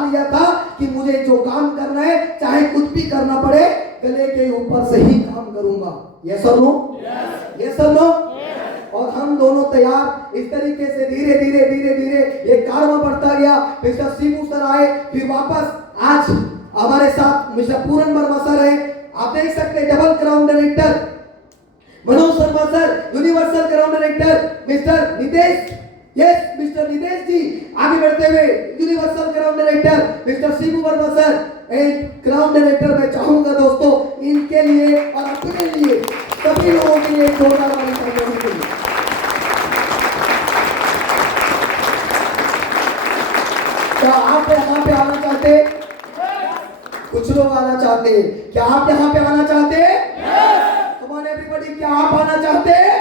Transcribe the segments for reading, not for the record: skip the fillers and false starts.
लिया था कि मुझे जो काम करना है चाहे कुछ भी करना पड़े गले के ऊपर से ही काम करूंगा। यस और नो? यस और नो? और हम दोनों तैयार। इस तरीके से धीरे धीरे धीरे धीरे ये कारवा बढ़ता गया। मिस्टर शिबू सर आए, फिर वापस आज हमारे साथ मिस्टर पूरन वर्मा सर है। आप देख सकते हैं double crown director Manoj Sharma sir, universal crown director mister Nitesh, yes mister Nitesh ji. आगे बढ़ते हुए universal crown director mister Shibu Verma sir and crown director. मैं चाहूंगा दोस्तों इनके लिए और अपने लिए सभी लोगों के लिए जोरदार ताली बजाने के लिए। क्या आप यहाँ पे आना चाहते हैं? कुछ लोग आना चाहते हैं। क्या आप यहाँ पे आना चाहते हैं? Come on everybody, क्या आप आना चाहते हैं?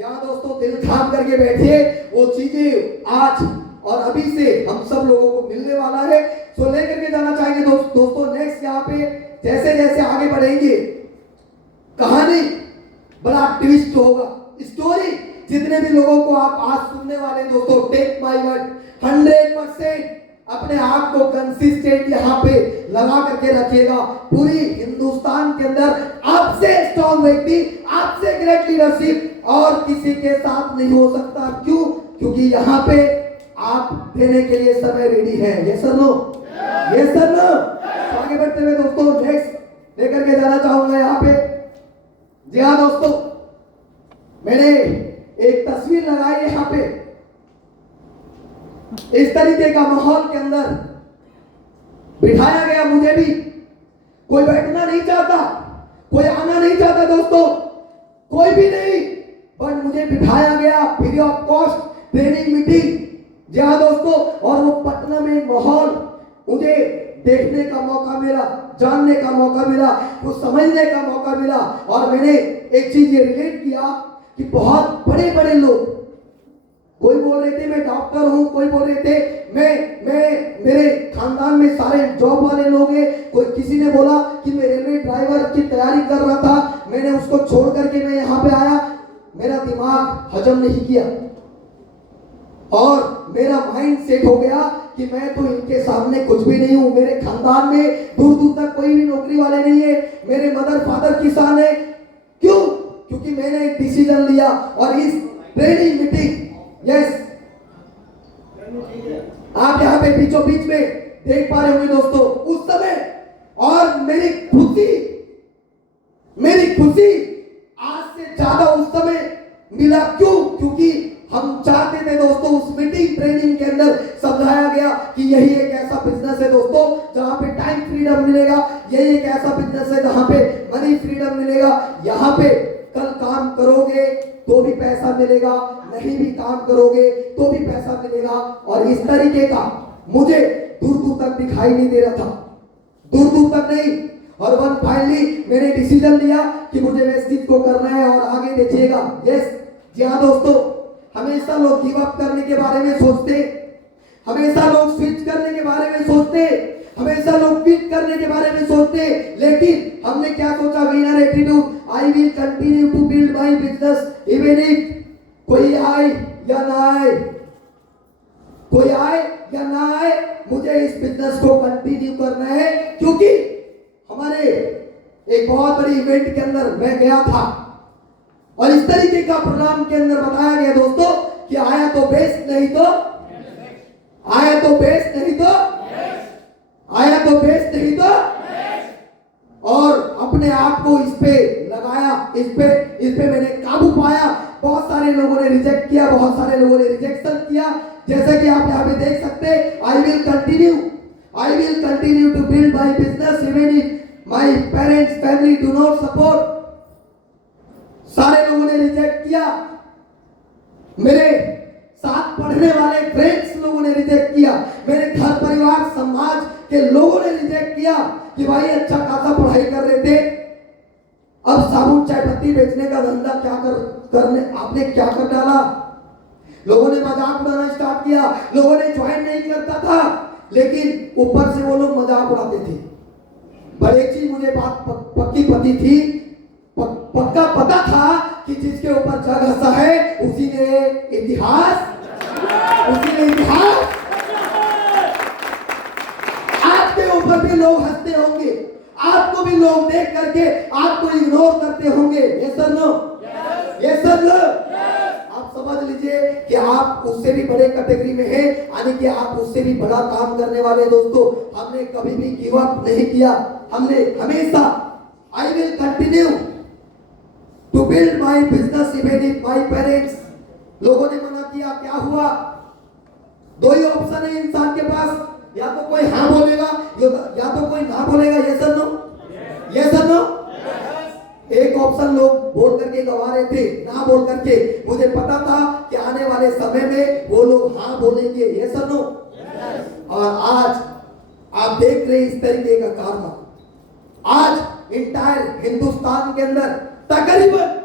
यहाँ दोस्तों दिल थाम करके बैठिए। वो चीजें आज और अभी से हम सब लोगों को मिलने वाला है, सो लेकर के जाना चाहेंगे दोस्तों। नेक्स्ट यहाँ पे जैसे जैसे आगे बढ़ेंगे कहानी बड़ा ट्विस्ट होगा। स्टोरी जितने भी लोगों को आप आज सुनने वाले दोस्तों, टेक माय वर्ड 100% अपने आप को कंसिस्टेंट यहाँ पे लगा करके रखिएगा। पूरी हिंदुस्तान के अंदर आपसे स्ट्रॉन्ग व्यक्ति, आपसे ग्रेट लीडरशिप और किसी के साथ नहीं हो सकता। क्यों? क्योंकि यहाँ पे आप देने के लिए समय रेडी है। Yes sir no? Yes sir no? आगे बढ़ते हुए दोस्तों नेक्स्ट लेकर के जाना चाहूंगा यहाँ पे। जी हाँ दोस्तों, मैंने एक तस्वीर लगाई है यहाँ पे। इस तरीके का माहौल के अंदर बिठाया गया मुझे भी। कोई बैठना नहीं चाहता, कोई आना नहीं चाहता दोस्तों, कोई भी नहीं, बट मुझे बिठाया गया free of cost training meeting. जी हाँ दोस्तों, और वो पटना में माहौल मुझे देखने का मौका मिला, जानने का मौका मिला, कुछ समझने का मौका मिला। और मैंने एक चीज ये रिलेट किया कि बहुत बड़े बड़े लोग, कोई बोल रहे थे मैं डॉक्टर हूं, कोई बोल रहे थे मैं मेरे खानदान में सारे जॉब वाले लोग हैं, कोई किसी ने बोला कि मैं रेलवे ड्राइवर की तैयारी कर रहा था, मैंने उसको छोड़ करके मैं यहाँ पे आया। मेरा दिमाग हजम नहीं किया और मेरा माइंड सेट हो गया कि मैं तो इनके सामने कुछ भी नहीं हूं। मेरे खानदान में दूर दूर तक कोई भी नौकरी वाले नहीं है, मेरे मदर फादर किसान है। क्यों? क्योंकि मैंने एक डिसीजन लिया। और इस ट्रेनिंग मीटिंग, यस आप यहाँ पे बीचों बीच में देख पा रहे होंगे दोस्तों उस समय, और मेरी खुशी आज से ज्यादा उस समय मिला। क्यों? क्योंकि हम चाहते थे दोस्तों उस मीटिंग ट्रेनिंग के अंदर समझाया गया कि यही एक ऐसा बिजनेस है दोस्तों जहां पे टाइम फ्रीडम मिलेगा, यही एक ऐसा बिजनेस है जहां पे मनी फ्रीडम मिलेगा। यहाँ पे कल काम करोगे तो भी पैसा मिलेगा, नहीं भी काम करोगे तो भी पैसा मिलेगा। और इस तरीके का मुझे दूर दूर तक दिखाई नहीं दे रहा था, दूर दूर तक नहीं। और वन फाइनली मैंने डिसीजन लिया कि मुझे इस चीज को करना है और आगे देखिएगा। यस जी हाँ दोस्तों, हमेशा लोग गिव अप करने के बारे में सोचते, हमेशा लोग स्विच करने के बारे में सोचते, हमेशा लोग क्विट करने के बारे में सोचते, लेकिन हमने क्या सोचा? Winner attitude. I will continue to build my business even if कोई आए या ना आए, कोई आए या ना आए, मुझे इस बिजनेस को कंटिन्यू करना है। क्योंकि हमारे एक बहुत बड़ी इवेंट के अंदर मैं गया था और इस तरीके का प्रोग्राम के अंदर बताया गया दोस्तों कि आया तो बेस्ट नहीं तो आया तो बेस्ट नहीं तो आया तो बेस्ट नहीं तो, और अपने आप को इस पे लगाया, इस पे मैंने काबू पाया। बहुत सारे लोगों ने रिजेक्ट किया, बहुत सारे लोगों ने रिजेक्शन किया, जैसे कि आप यहाँ पे देख सकते हैं। I will continue to build my business even if my parents family do not support. सारे लोगों ने रिजेक्ट किया, मेरे साथ पढ़ने वाले फ्रेंड्स लोगों ने रिजेक्ट किया, मेरे घर परिवार समाज के लोगों ने रिजेक्ट किया कि भाई अच्छा खासा पढ़ाई कर रहे थे, अब साबुन चाय पत्ती बेचने का धंधा क्या करने आपने क्या कर डाला। लोगों ने मजाक उड़ाना स्टार्ट किया, लोगों ने ज्वाइन नहीं करता था, लेकिन ऊपर से वो लोग मजाक उड़ाते थे। पर एक चीज मुझे बात पक्की पती थी, पक्का पता था कि जिसके ऊपर जग हंसा है उसी ने इतिहास ऊपर भी लोग हंसते होंगे, आपको भी लोग देख करके आपको इग्नोर करते होंगे। ये सर नो, ये सर नो, आप समझ लीजिए कि आप उससे भी बड़े कैटेगरी में हैं, यानी कि आप उससे भी बड़ा काम करने वाले। दोस्तों, हमने कभी भी गिव अप नहीं किया, हमने हमेशा I will continue to build my business even if my parents. लोगों ने मना किया, क्या हुआ? दो ही ऑप्शन है इंसान के पास, या तो कोई हाँ बोलेगा या तो कोई ना बोलेगा। ये सर नो, ये सर नो। एक ऑप्शन लोग बोल करके गवा रहे थे, ना बोल करके। मुझे पता था कि आने वाले समय में वो लोग हाँ बोलेंगे। ये सर नो। और आज आप देख रहे इस तरीके का कारनामा। आज इंटायर हिंदुस्तान के अंदर तकरीबन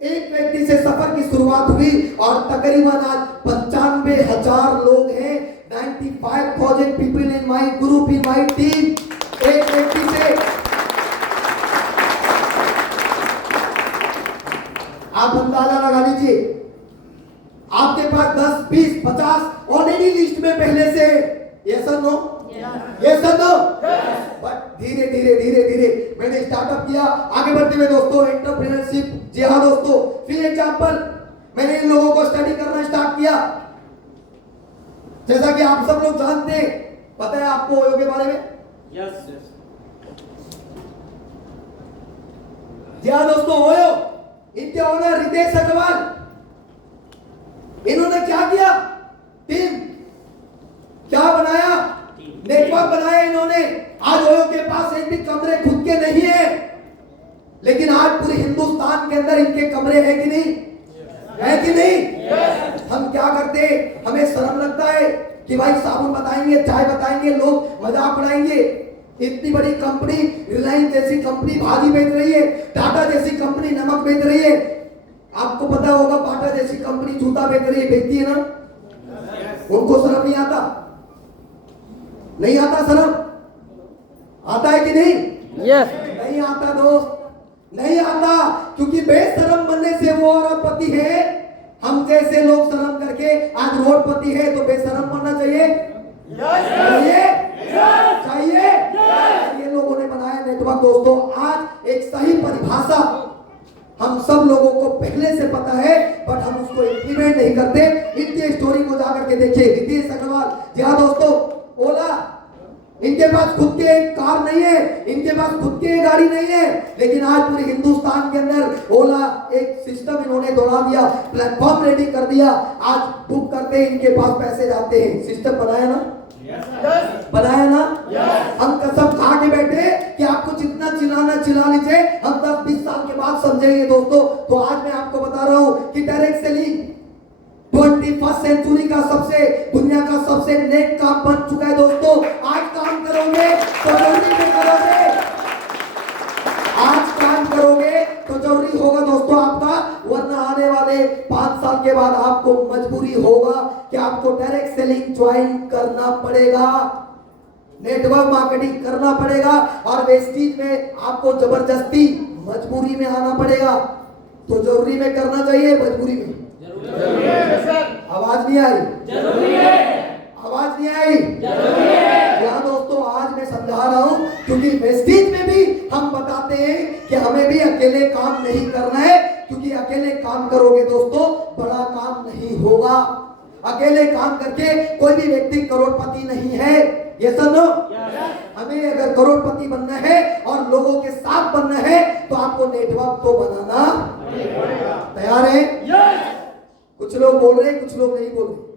एक व्यक्ति से सफर की शुरुआत हुई और तकरीबन आज 95,000 लोग हैं। 95,000 people in my group, in my team. एक व्यक्ति से आप अंदाजा लगा लीजिए, आपके पास 10, 20, 50 ऑलरेडी लिस्ट में पहले से। ये सर नो, ये सर नो। बट धीरे धीरे धीरे धीरे मैंने स्टार्टअप किया। आगे बढ़ते हुए दोस्तों, एंटरप्रेन्योरशिप। जी हाँ दोस्तों, फिर एग्जांपल, मैंने इन लोगों को स्टडी करना स्टार्ट किया। जैसा कि आप सब लोग जानते हैं, पता है आपको ओयो के बारे में? यस। जी हाँ दोस्तों, ओयो, इनके ओनर रितेश अग्रवाल, इन्होंने क्या किया? टीम क्या बनाया? नेटवर्क बनाया इन्होंने। आज ओयो के पास एक भी कमरे खुद के नहीं है, लेकिन आज पूरे हिंदुस्तान के अंदर इनके कमरे हैं कि नहीं? है कि नहीं? हम क्या करते, हमें शर्म लगता है कि भाई साबुन बताएंगे, चाय बताएंगे, लोग मजाक उड़ाएंगे। इतनी बड़ी कंपनी, रिलायंस जैसी कंपनी भाजी बेच रही है, टाटा जैसी कंपनी नमक बेच रही है। आपको पता होगा बाटा जैसी कंपनी जूता बेच रही है, बेचती है ना? उनको शर्म नहीं आता? नहीं आता शर्म? आता है कि नहीं? नहीं आता दोस्त, नहीं आता। क्योंकि बेशरम बनने से वो अरबपति है। हम जैसे लोग शर्म करके आज रोडपति है, तो बेशरम बनना चाहिए। चाहिए। ये लोगों ने बनाया नेटवर्क। दोस्तों, आज एक सही परिभाषा हम सब लोगों को पहले से पता है, बट हम उसको इंप्लीमेंट नहीं करते। इनकी स्टोरी को जाकर के देखिए। रितेश अग्रवाल, जी हाँ दोस्तों, ओला, इनके पास खुद के एक कार नहीं है, इनके पास खुद की गाड़ी नहीं है, लेकिन आज पूरे हिंदुस्तान के अंदर ओला एक सिस्टम इन्होंने दौड़ा दिया, प्लेटफॉर्म रेडी कर दिया। आज बुक करते हैं, इनके पास पैसे जाते हैं। सिस्टम बनाया ना? बनाया ना? हम कसम खा के बैठे कि आपको जितना चिल्लाना चिल्ला लीजिए, हम 10-20 साल के बाद समझेंगे दोस्तों। तो आज मैं आपको बता रहा हूं कि डायरेक्ट सेलिंग 21st सेंचुरी का दुनिया का सबसे नेक काम बन चुका है दोस्तों। आज काम करोगे तो जल्दी में करोगे, आज काम करोगे तो जरूरी होगा दोस्तों आपका, वरना आने वाले 5 साल के बाद आपको मजबूरी होगा कि आपको डायरेक्ट सेलिंग ज्वाइन करना पड़ेगा, नेटवर्क मार्केटिंग करना पड़ेगा, और वेस्टीज में आपको जबरदस्ती मजबूरी में आना पड़ेगा। तो जरूरी में करना चाहिए, मजबूरी में? जरूरी है सर। आवाज नहीं आई? जरूरी है। आवाज नहीं आई? जरूरी है। यहाँ दोस्तों, आज मैं समझा रहा हूँ क्योंकि वेस्टीज में भी हम बताते हैं कि हमें भी अकेले काम नहीं करना है, क्योंकि अकेले काम करोगे दोस्तों बड़ा काम नहीं होगा। अकेले काम करके कोई भी व्यक्ति करोड़पति नहीं है। ये सुनो, हमें अगर करोड़पति बनना है और लोगों के साथ बनना है, तो आपको नेटवर्क तो बनाना तैयार है। कुछ लोग बोल रहे हैं, कुछ लोग नहीं बोल रहे।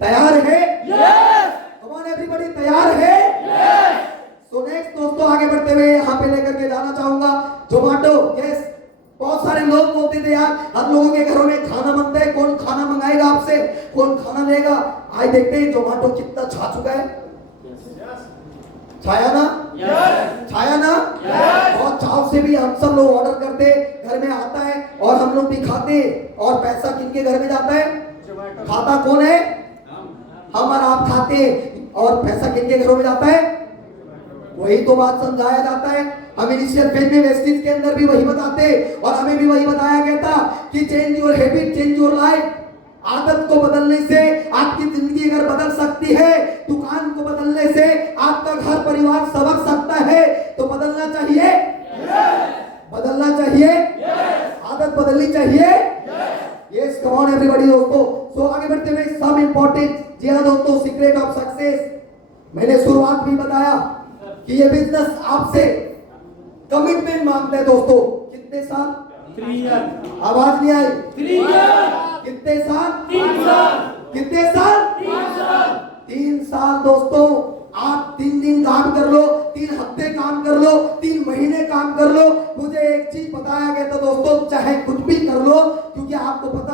तैयार है? कम ऑन एवरीबॉडी, तैयार है? सो नेक्स्ट दोस्तों, आगे बढ़ते हुए यहाँ पे लेकर के जाना चाहूंगा जोमेटो। यस, बहुत सारे लोग बोलते थे यार हम लोगों के घरों में खाना बनता है, कौन खाना मंगाएगा आपसे, कौन खाना लेगा। आज देखते हैं जोमेटो कितना छा चुका है। छाया ना? छाया ना? बहुत चाव से भी हम सब लोग ऑर्डर करते, घर में आता है और हम लोग भी खाते। और पैसा किनके घर में जाता है? खाता कौन है? हम और आप खाते, और पैसा किनके घरों में जाता है? वही तो बात समझाया जाता है। हम इनिशियल फेज में वेस्टीज के अंदर भी वही बताते, और हमें भी वही बताया गया था कि change your habit, change your life. आदत को बदलने से आपकी जिंदगी अगर बदल सकती है, दुकान को बदलने से आपका घर परिवार सब कम ऑन एवरीबॉडी दोस्तों। सो आगे बढ़ते हुए सम इंपॉर्टेंट, जी हाँ दोस्तों, सीक्रेट ऑफ सक्सेस। मैंने शुरुआत में बताया कि ये बिजनेस आपसे कमिटमेंट मांगता है दोस्तों। कितने साल? 3 years, आवाज नहीं आई। 3 years, कितने साल? 3 साल, कितने साल? 3 साल। 3 साल दोस्तों। आप 3 दिन काम कर लो, 3 हफ्ते काम कर लो, 3 महीने काम कर लो, मुझे एक चीज बताया गया था दोस्तों, चाहे कुछ भी कर लो, क्योंकि आपको पता